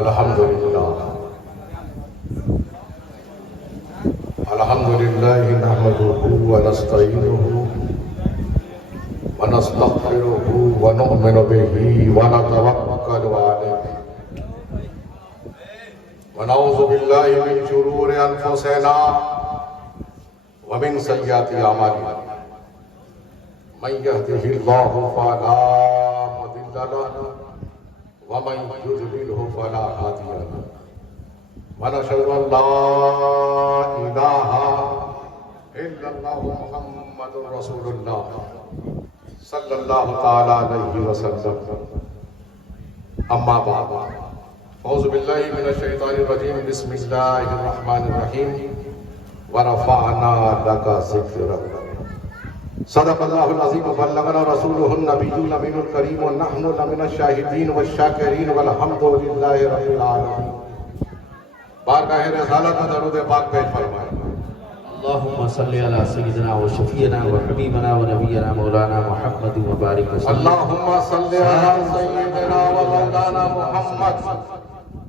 الحمدللہ نحمده ونستعینه ونستغفره ونؤمن به ونتوکل علیہ ونعوذ باللہ من شرور انفسنا ومن سیئات اعمالنا من يهده اللہ فلا مضل له ومن يضلل فلا هادي له ونشهد ان لا اله الا الله محمد رسول الله صلی اللہ تعالی علیہ وسلم اما بعد اعوذ باللہ من الشیطان الرجیم بسم اللہ الرحمن الرحیم ورفعنا لك ذکرک صدق اللہ العظیم وبلغنا رسولہ النبی الامین الکریم ونحن لمن الشاہدین والشاکرین والحمد للہ رب العالمین۔ بارگاہ رسالت میں درود پاک پیش فرمائے۔ اللہم صلی علی سیدنا و شفیعنا و حبیبنا و نبینا مولانا محمد مبارک وسلم۔ اللہم صلی علی سیدنا و مولانا محمد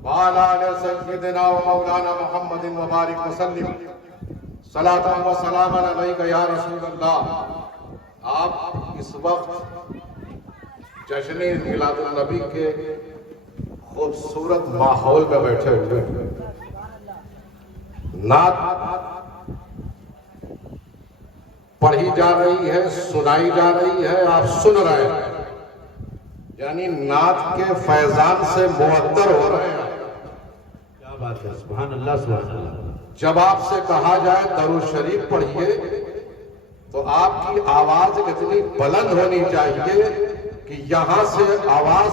وعلا علی سیدنا و مولانا محمد مبارک وسلم۔ صلاۃ و سلام علیک یا رسول اللہ۔ آپ اس وقت جشن میلاد النبی کے خوبصورت ماحول میں بیٹھے ہوئے ہیں۔ نعت پڑھی جا رہی ہے، سنائی جا رہی ہے، آپ سن رہے ہیں، یعنی نعت کے فیضان سے معطر ہو رہے ہیں۔ کیا بات ہے، سبحان اللہ سبحان اللہ۔ جب آپ سے کہا جائے درود شریف پڑھیے تو آپ کی آواز اتنی بلند ہونی چاہیے کہ یہاں سے آواز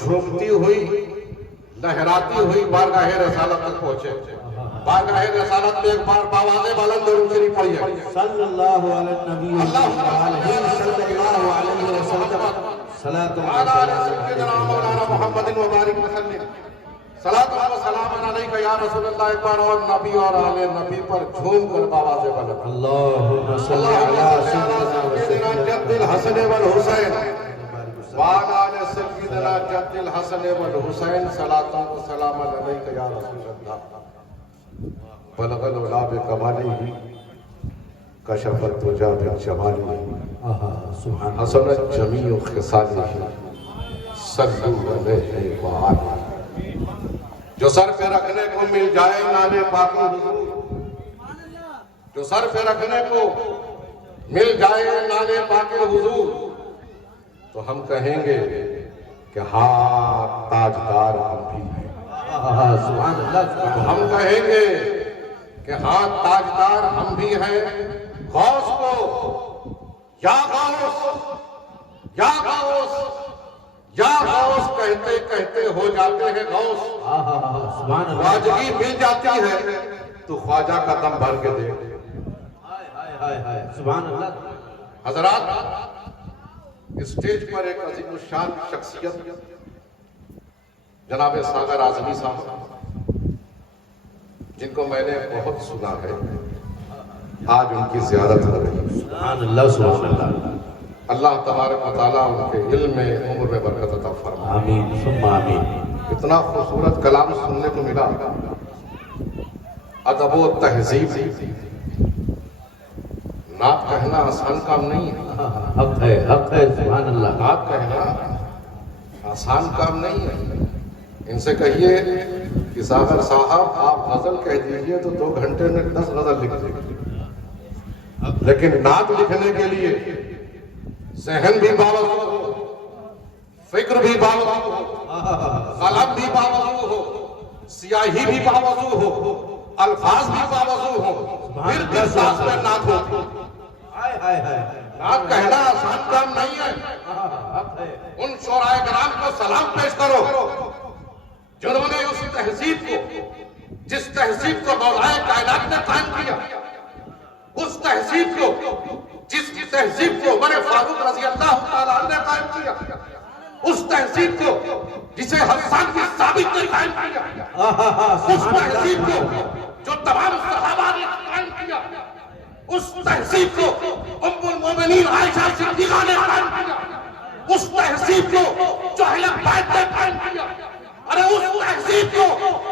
جھومتی ہوئی لہراتی ہوئی بارگاہ رسالت تک پہنچے۔ بارگاہ رسالت میں ایک بار باواز بلند درود شریف پڑھیے۔ صلی اللہ علیہ نبی صلی اللہ علیہ وسلم صلاۃ و سیدنا مولانا محمد مبارک وسلم۔ صلاۃ و سلام علیک یا رسول اللہ۔ ایک بار اور نبی اور آل نبی پر جھوم کر باواز بلند۔ اللہم صلی علی سیدنا جد الحسن والحسین وعلی آل سیدنا جد الحسن والحسین۔ صلاۃ و سلام علیک یا رسول اللہ۔ بلغ العلا بکمالہ کشف الدجی بجمالہ حسنت جمیع خصالہ صلوا علیہ وآلہ۔ جو سر پہ رکھنے کو مل جائے نام پاک حضور، جو سر پہ رکھنے کو مل جائے نام پاک حضور، تو ہم کہیں گے کہ ہاں تاجدار ہم بھی ہیں۔ سبحان اللہ۔ تو ہم کہیں گے کہ ہاں تاجدار ہم بھی ہیں۔ غوث کو یا غوث یا غوث یا غوث کہتے کہتے ہو جاتے ہیں غوث۔ سبحان اللہ۔ خواجگی مل جاتی ہے تو خواجہ کا دم بھر کے دے۔ سبحان اللہ۔ حضرات، اسٹیج پر ایک عظیم الشان شخصیت جناب ساغر اعظمی صاحب، جن کو میں نے بہت سنا ہے، آج ان کی زیارت ہو رہی ہے۔ سبحان اللہ سبحان اللہ۔ اللہ تبارک و تعالیٰ ان کے علم میں عمر میں برکت عطا فرمائے۔ آمین ثم آمین۔ اتنا خوبصورت کلام سننے کو ملا، ادب و تہذیب۔ نعت کہنا آسان کام نہیں ہے، حق ہے سبحان اللہ۔ نعت کہنا آسان کام نہیں ہے۔ ان سے کہیے کہ ساغر صاحب آپ غزل کہہ دیجئے تو 2 گھنٹے میں 10 غزل لکھ دیں، لیکن نعت لکھنے کے لیے ذہن بھی باوضو ہو، فکر بھی باوضو ہو، قلم بھی باوضو ہو، سیاہی بھی باوضو ہو، الفاظ بھی باوضو ہو، پھر کس ساز میں نعت ہو۔ نعت کہنا آسان کام نہیں ہے۔ ان شعراء کرام کو سلام پیش کرو جنہوں نے اس تہذیب کو، جس تہذیب کو مولا کائنات نے قائم کیا، اس تہذیب کو، جس کی تہذیب کو عمر فاروق رضی اللہ تعالیٰ عنہ نے قائم کیا، اس تہذیب کو جسے حسان کی ثابت نے قائم کیا، اس تہذیب کو جو تمام صحابہ نے قائم کیا، اس تہذیب کو ام المومنین عائشہ صدیقہ نے قائم کیا، اس تہذیب کو جو اہل بیت نے قائم کیا، ارے اس تہذیب کو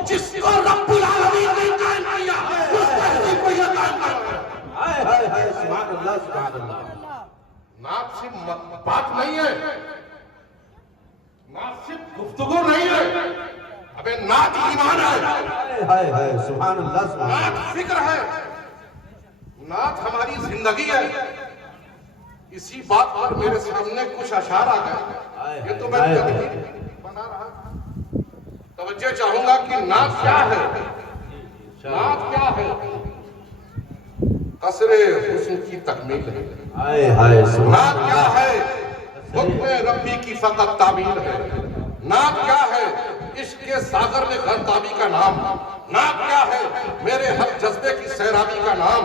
جس کو رب العالمین نے قائم کیا اس تہذیب کو یہ قائم کر رہا ہے. ہائے ہائے ہائے سبحان اللہ سبحان اللہ. نعت صرف بات نہیں ہے, نعت صرف گفتگو نہیں ہے, ابے نعت ایمان ہے, ہائے ہائے سبحان اللہ سبحان اللہ. نعت فکر ہے, نعت ہماری زندگی ہے. اسی بات پر میرے سامنے کچھ اشعار آ گئے, یہ تو میں بنا رہا تھا. توجہ چاہوں گا کہ نعت کیا ہے, نعت کیا ہے؟ قصر حسن کی تکمیل ہے. ہائے ہائے نعت کیا ہے؟ حکم ربی کی فقط تعبیر ہے. نعت کیا ہے؟ عشق کے ساغر میں غرقابی کا نام. نعت کیا ہے؟ میرے ہر جذبے کی سیرابی کا نام.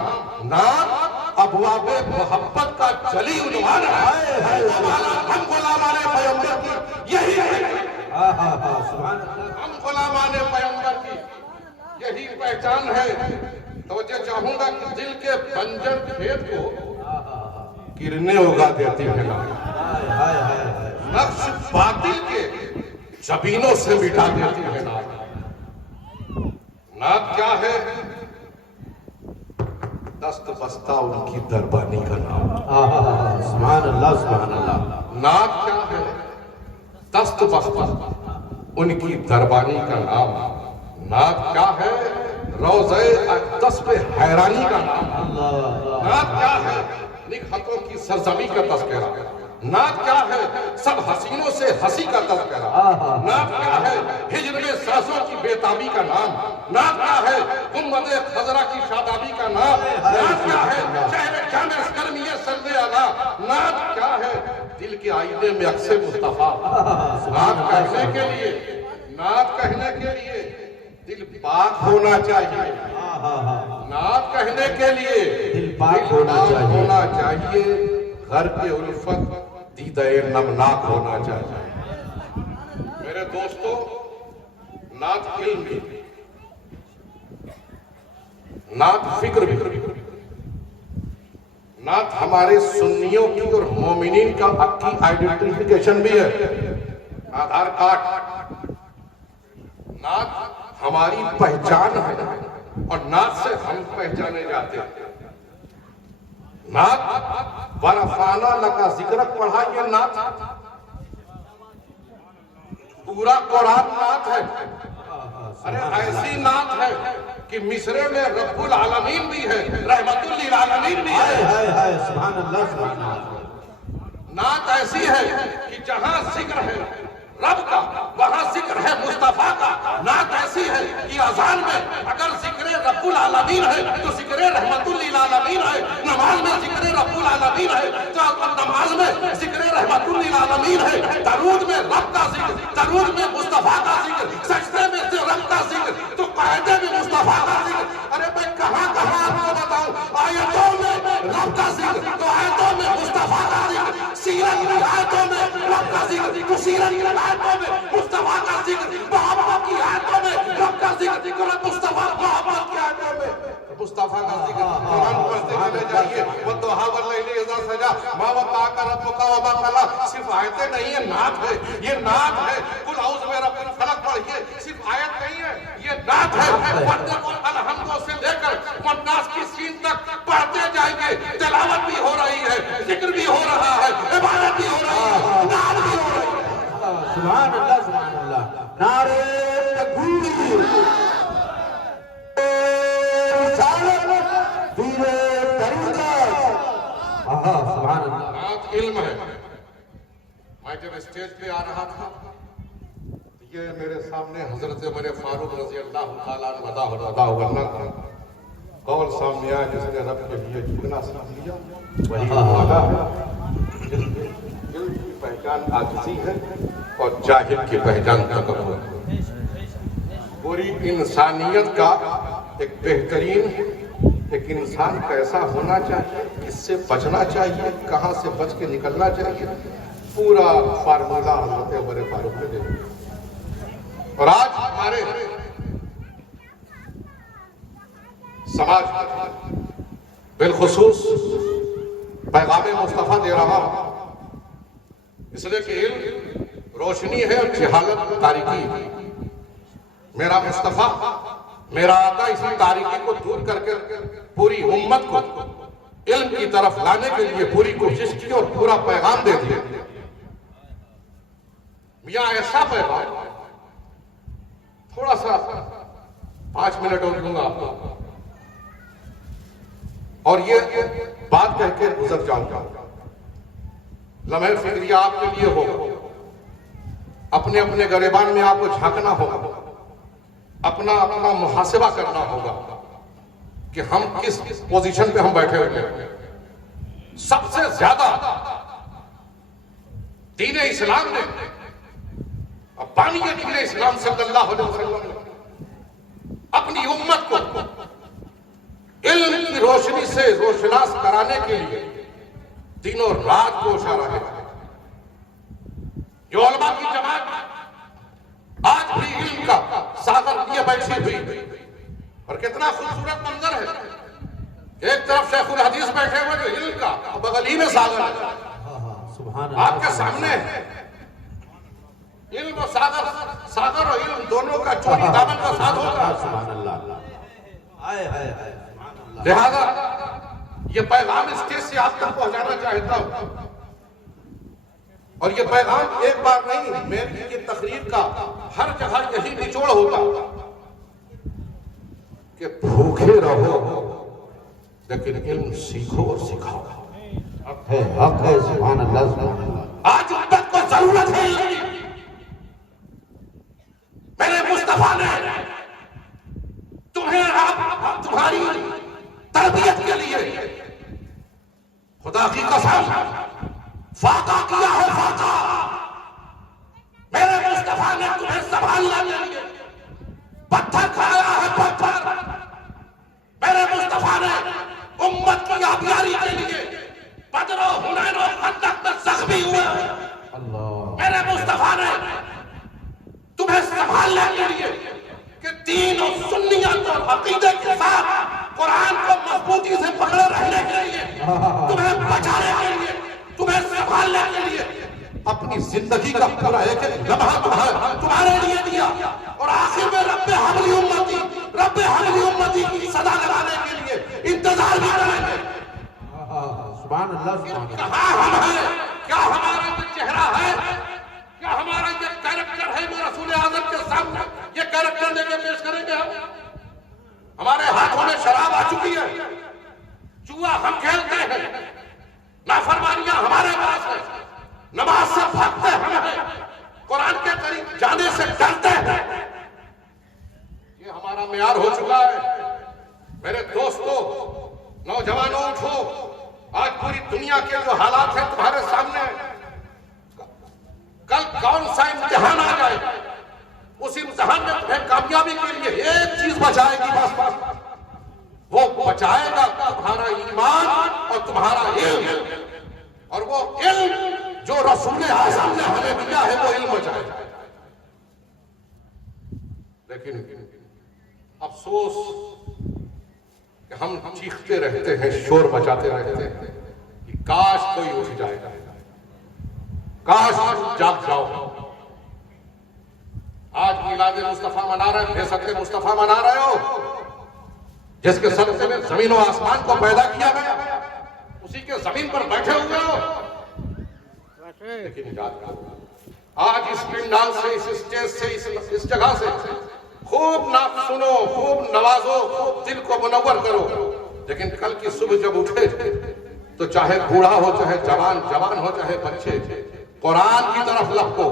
نعت ابواب محبت کا جلی عنوان ہے. ہم غلامان پیغمبر کی یہی ہے, ہم غلامان پیغمبر کی یہی پہچان ہے. توجہ چاہوں گا کہ دل کے بنجر کھیت کو کرنے اگا دیتی ہے نعت. نقش باطل کے جبینوں سے مٹا دیتی ہے نعت. نعت کیا ہے؟ دست بستہ ان کی دربانی کا نام. سبحان اللہ سبحان اللہ. نعت کیا ہے؟ دست بستہ ان کی دربانی کا نام. نعت کیا ہے؟ روضہ اقدس پہ حیرانی کا نام. نعت کیا ہے؟ نکہتوں کی سرزمی کا تذکرہ. نعت کیا ہے؟ سب حسینوں سے ہنسی کا تذکرہ. نعت کیا ہے؟ ہجر میں ساسوں کی بیتابی کا نام. نعت کیا ہے؟ گنبد خضرا کی شادابی کا نام. نعت کیا ہے؟ شہر جامع اسکرمی سرد اعلیٰ. نعت کیا ہے؟ دل کے آئینے میں عکس مصطفیٰ. نعت کہنے کے لیے, نعت کہنے کے لیے دل پاک ہونا چاہیے. نعت کہنے کے لیے دل پاک ہونا چاہیے. گھر کے الفت دیدہ نمناک ہونا چاہیے. میرے دوستو, نعت علم بھی, نعت فکر بھی, نعت ہمارے سنیوں کی اور مومنین کا حقی آئیڈینٹیفیکیشن بھی ہے, آدھار کارڈ. نعت ہماری پہچان ہے اور نعت سے ہم پہچانے جاتے ہیں. نعت ورفعنا لک ذکرک پڑھا, یہ نعت پورا قرآن نعت ہے. ارے ایسی نعت ہے کہ مصرے میں رب العالمین بھی ہے, رحمت للعالمین بھی ہے. سبحان اللہ سبحان اللہ. نعت ایسی ہے کہ جہاں ذکر ہے رب کا وہاں ذکر ہے مصطفیٰ کا. نعت ایسی ہے کہ اذان میں اگر ذکر رب العالمین ہے تو ذکر رحمت للعالمین ہے. نماز میں ذکر رب العالمین ہے تو نماز میں ذکر رحمت للعالمین ہے. درود میں رب کا ذکر, درود میں مصطفیٰ کا ذکر, سجدے میں رب کا ذکر, تو قاعدے میں مصطفیٰ کا ذکر. ارے میں کہاں کہاں آپ کو بتاؤں, آیتوں میں رب کا ذکر تو آیتوں میں مصطفیٰ کا ذکر, سیرت کی آیتوں میں رب کا ذکر تو سیرت کی آیتوں میں مصطفیٰ کا ذکر, محبت کی آیتوں میں رب کا ذکر تو مصطفیٰ محبت کی آیتوں میں مصطفیٰ کا ذکر. قرآن پڑھتے چلے جائیے. وَالضُّحَىٰ وَاللَّيْلِ إِذَا سَجَىٰ مَا وَدَّعَكَ رَبُّكَ وَمَا قَلَىٰ. صرف آیتیں نہیں ہیں, نعت ہے, یہ نعت ہے. قُلْ أَعُوذُ بِرَبِّ الْفَلَقِ پڑھیے, صرف آیت نہیں ہے, یہ نعت ہے. پڑھتے کو الحمد سے لے کر والناس کی سین تک پڑھتے جائیں گے. تلاوت بھی ہو رہی ہے, ذکر بھی ہو رہا ہے, عبادت بھی ہو رہی ہے, نعت بھی ہو رہی ہے. سبحان اللہ سبحان اللہ. نعرہ تکبیر, سبحان اللہ. نعت علم ہے. میں جب اسٹیج پہ آ رہا تھا, یہ میرے سامنے حضرت عمر فاروق رضی اللہ تعالیٰ عنہ ودا ورنہ تھا. قول سامنے آیا, جس نے رب کے لیے جھکنا سیکھ لیا وہی والا ہے. جس میں علم کی پہچان عاجزی ہے اور جاہل کی پہچان تکبر ہے. پوری انسانیت کا ایک بہترین ایک انسان کیسا ہونا چاہیے, کس سے بچنا چاہیے, کہاں سے بچ کے نکلنا چاہیے, پورا فارمولہ حضرت عمر فاروق نے دے دیا. اور آج ہمارے سماج بالخصوص پیغام مصطفیٰ دے رہا ہوں, اس لیے کہ علم روشنی ہے اور جہالت تاریکی. میرا مصطفیٰ میرا آقا اسی تاریکی کو دور کر کے پوری امت کو علم کی طرف لانے کے لیے پوری کوشش کی اور پورا پیغام دے دیا. میاں ایسا پیغام، تھوڑا سا 5 منٹ اور دوں گا آپ کو اور یہ بات کہہ کے گزر جاؤں گا. لمحہ فکریہ آپ کے لیے ہوگا، اپنے اپنے گریبان میں آپ کو جھانکنا ہوگا، اپنا محاسبہ کرنا ہوگا کہ ہم کس پوزیشن پہ ہم بیٹھے ہوئے ہیں. سب سے زیادہ دین اسلام نے، بانی دین اسلام صلی اللہ علیہ وسلم نے اپنی امت کو علم کی روشنی سے روشناس کرانے کے لیے دنوں رات کو اشارہ ہے. جو علماء کی جماعت آج بھی علم کا ساغر لیے بیٹھی ہوئی، اور کتنا خوبصورت منظر ہے. ایک طرف شیخ الحدیث بیٹھے ہوئے جو علم کا، بغل ہی میں ساغر ہے. آپ کے سامنے علم و ساغر اور علم دونوں کا چوری دامن کا ساتھ ہوگا. سبحان اللہ. لہذا یہ پیغام اسٹیج سے آپ تک پہنچانا چاہتا ہوں، اور یہ پیغام ایک بار نہیں، میری یہ تقریر کا ہر جگہ یہی نچوڑ ہوگا کہ بھوکے رہو لیکن علم سیکھو اور سکھاؤ. حق ہے. سبحان اللہ. سبحان اللہ. آج امت کو ضرورت ہے علم کی. میرے مصطفیٰ نے تمہیں تمہاری تربیت کے لیے خدا کی قسم فاقہ کیا ہے. فاقہ میرے مصطفیٰ نے تمہیں سنبھالنے کے لیے پتھر کھایا ہے. پتھر میرے مصطفیٰ نے امت کی آبیاری کے لیے بدر و حنین و خندق میں زخمی ہوئے. میرے مصطفیٰ نے تمہیں سنبھالنے کے لیے کہ دین اور سنیت اور عقیدے کے ساتھ قرآن کو مضبوطی سے پکڑے رہنے کے لیے، تمہیں بچانے کے لیے، تمہیں سنبھالنے کے لیے اپنی زندگی کا پورا ایک لمحہ تمہارے لیے دیا. اور آخر میں رب حبلی امتی کی صدا لگانے کے لیے انتظار بھی کریں گے. سبحان اللہ. سبحان اللہ. کہاں ہم ہیں؟ کیا ہمارا یہ چہرہ ہے؟ کیا ہمارا یہ کیریکٹر ہے جو رسول اعظم کے سامنے یہ کیریکٹر لے کے پیش کریں گے؟ ہمارے ہاتھوں میں شراب آ چکی ہے، جوا ہم کھیلتے ہیں، نافرمانیاں ہمارے پاس ہیں، نماز سے بھاگتے ہیں، قرآن کے قریب جانے سے ڈرتے ہیں. یہ ہمارا معیار ہو چکا ہے. میرے دوستو، نوجوانوں، اٹھو. آج پوری دنیا کے جو حالات ہیں تمہارے سامنے، کل کون سا امتحان آ جائے، اس امتحان میں تمہیں کامیابی کے لیے ایک چیز بچائے گی. بس وہ بچائے گا تمہارا ایمان اور تمہارا علم. اور وہ علم جو رسول اعظم نے ہمیں دیا ہے وہ علم بچائے گا. لیکن افسوس کہ ہم چیختے رہتے ہیں، شور مچاتے رہتے ہیں کہ کاش کوئی اٹھ جائے گا، کاش جاگ جاؤ. آج میلاد مصطفیٰ منا رہے، بھیست مصطفیٰ منا رہے ہو، جس کے صدقے میں زمین و آسمان کو پیدا کیا گیا، اسی کے زمین پر بیٹھے ہوئے ہو. لیکن یاد کرو، آج اس پنڈال سے، اس اسٹیج سے، اس جگہ سے خوب نعت سنو، خوب نوازو، خوب دل کو منور کرو. لیکن کل کی صبح جب اٹھے تو چاہے بوڑھا ہو، چاہے جوان ہو، چاہے بچے، قرآن کی طرف لپکو.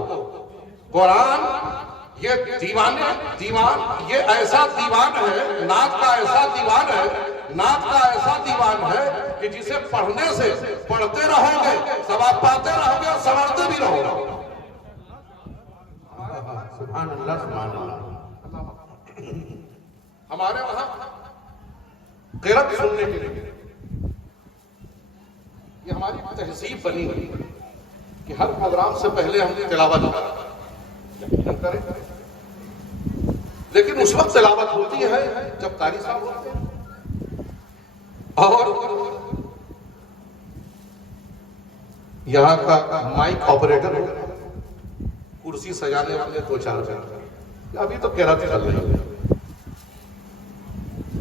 قرآن یہ دیوان، یہ ایسا دیوان ہے، نعت کا ایسا دیوان ہے، نعت کا ایسا دیوان ہے کہ جسے پڑھنے سے پڑھتے رہو گے، ثواب پاتے رہو گے اور سنورتے بھی رہو گے. سبحان اللہ. سبحان اللہ. ہمارے وہاں قرأت سننے کے لیے یہ ہماری تہذیب بنی ہوئی کہ ہر پروگرام سے پہلے ہم تلاوت کریں. لیکن اس وقت تلاوت ہوتی ہے جب قاری صاحب ہوتے ہیں اور یہاں کا مائک آپریٹر ہوتا ہے، کرسی سجانے والے 2-4 جن. ابھی تو قرأت چل رہی ہے،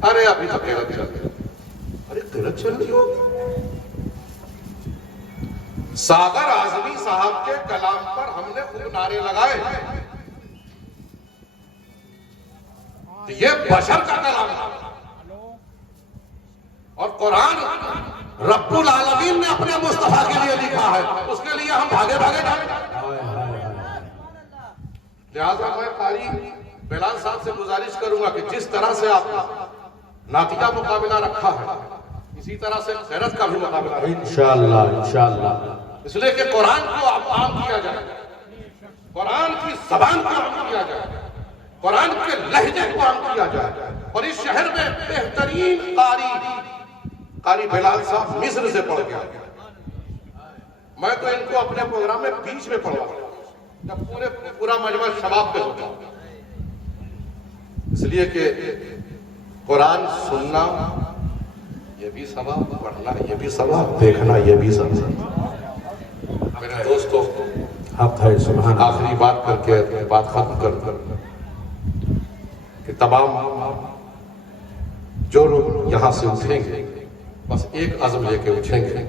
ارے ابھی تو قرأت چل رہی ہے، ارے قرأت چل رہی ہوگی۔ ساغر اعظمی صاحب کے کلام پر ہم نے خوب نعرے لگائے، یہ بشر کا کلام ہے، اور قرآن رب العالمین نے اپنے مصطفیٰ کے لیے لکھا ہے، اس کے لیے ہم بھاگے بھاگے جائیں۔ لہذا میں قاری بلال صاحب سے گزارش کروں گا کہ جس طرح سے آپ نعتیہ مقابلہ رکھا ہے، اسی طرح سے غیرت کا بھی مقابلہ رکھا ہے، انشاءاللہ انشاءاللہ، اس لیے کہ قرآن کو عام کیا جائے، قرآن کی زبان کو عام کیا جائے، قرآن کے لہجے کو عام کیا جائے، اور اس شہر میں بہترین قاری بلال صاحب مصر سے پڑھ گیا، میں تو ان کو اپنے پروگرام میں بیچ میں پڑھوا جب پورا مجمع شباب پہ ہوتا، اس لیے کہ قرآن سننا یہ بھی ثواب، پڑھنا یہ بھی ثواب، دیکھنا یہ بھی ثواب۔ میرے دوستو، حق ہے سبحان اللہ۔ آخری بات کر کے بات ختم کر کہ تمام جو لوگ یہاں سے اٹھیں گے بس ایک عزم لے کے اٹھیں گے،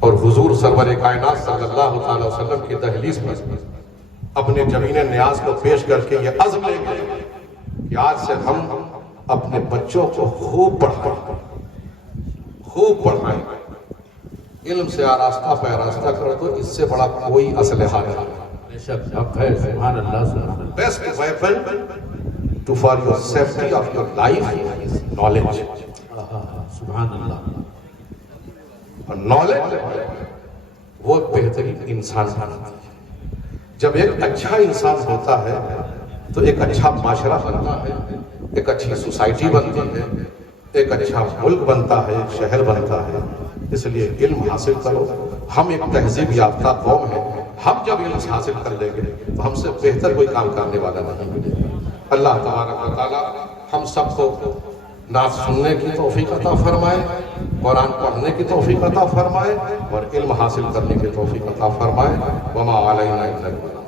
اور حضور سرور کائنات صلی اللہ علیہ وسلم کی دہلیز پر اپنے جبین نیاز کو پیش کر کے یہ عزم لیں گے کہ آج سے ہم اپنے بچوں کو خوب پڑھائیں، علم سے آراستہ پیراستہ کر دو، اس سے بڑا کوئی اسلحہ نہیں۔ بے شک حق ہے سبحان اللہ سبحان اللہ۔ Best weapon for your safety of your life is knowledge. سبحان اللہ۔ اور knowledge وہ بہترین انسان بناتی ہے۔ جب ایک اچھا انسان ہوتا ہے تو ایک اچھا معاشرہ بنتا ہے، ایک اچھی سوسائٹی بنتی ہے، ایک اچھا ملک بنتا ہے، ایک شہر بنتا ہے۔ اس لیے علم حاصل کرو۔ ہم ایک تہذیب یافتہ قوم ہیں، ہم جب علم حاصل کر لیں گے تو ہم سے بہتر کوئی کام کرنے والا نہیں ملے گا۔ اللہ تبارک و تعالی ہم سب کو نعت سننے کی توفیق عطا فرمائے، قرآن پڑھنے کی توفیق عطا فرمائے، اور علم حاصل کرنے کی توفیق عطا فرمائے۔ وما علینا الا البلاغ۔